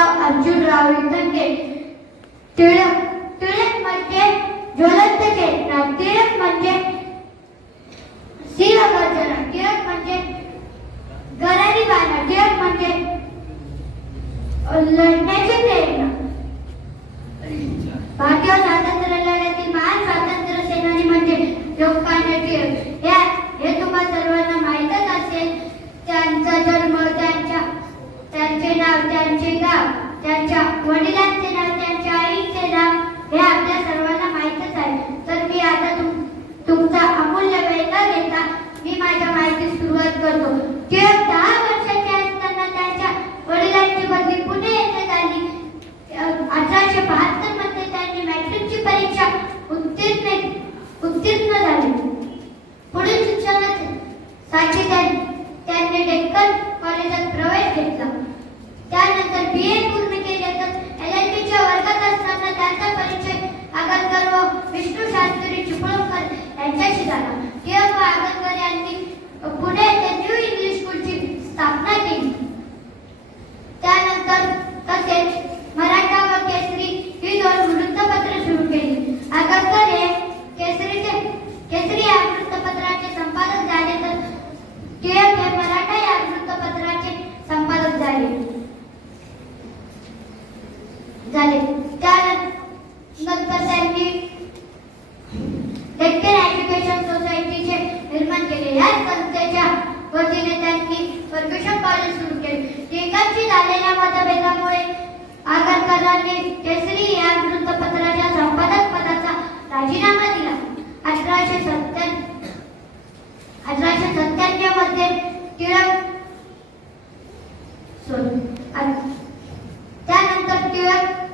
अर्जुनराव विटंके टिळक टिळक म्हणजे ज्वलंत चेतना टिळक म्हणजे सिंहगर्जना टिळक म्हणजे गरारी बाणा टिळक म्हणजे लढण्याची प्रेरणा भारतीय स्वातंत्र्य लढ्यातील महान स्वातंत्र्य सेनानी म्हणजे लोकमान्य टिळक हे हे तुम्हा सर्वांना माहीतच असेल त्यांचा जन्म त्यांच्या त्यांचे नाव त्यांचे गाव त्यांच्या वडिलांचे नाव त्यांच्या आईचे नाव हे आपल्या सर्वांना माहीतच आहे. तर मी आता तुम तुमचा अमूल्य वेळ न घेता मी माझ्या माहिती सुरुवात करतो. केवळ दहा वर्षाचे असताना त्यांच्या वडिलांची बदली पुणे येथे झाली. अठराशे बहात्तरमध्ये त्यांनी मॅट्रिकची परीक्षा उत्तीर्ण उत्तीर्ण झाली. पुढील शिक्षणासाठी त्यांनी डेक्कन कॉलेजात प्रवेश घेतला. त्यानंतर बी ए पूर्ण केले तर एल एल च्या वर्गात असताना त्यांचा परिचय आगरकर व विष्णू शास्त्री चिपळूणकर यांच्याशी झाला टिळक व आगरकर यांनी पुणे येथे न्यू इंग्लिश स्कूलची स्थापना केली त्यानंतर तसेच मराठा व केसरी ही दोन वृत्तपत्र सुरू केली आगरकर हे केसरीचे केसरी या वृत्तपत्राचे संपादक झाले तर टिळक हे मराठा या वृत्तपत्राचे संपादक झाले झाले. त्यानंतर त्यांनी डेक्कन एज्युकेशन सोसायटीचे निर्माण केले या संस्थेच्या वतीने त्यांनी परमेश्वर कॉलेज सुरू केले. टिळकांशी झालेल्या मतभेदामुळे आगरकरांनी केसरी या वृत्तपत्राच्या संपादक पदाचा राजीनामा दिला. अठराशे सत्त्या अठराशे सत्त्याण्णवमध्ये टिळक sorry. अ- त्यानंतर टिळक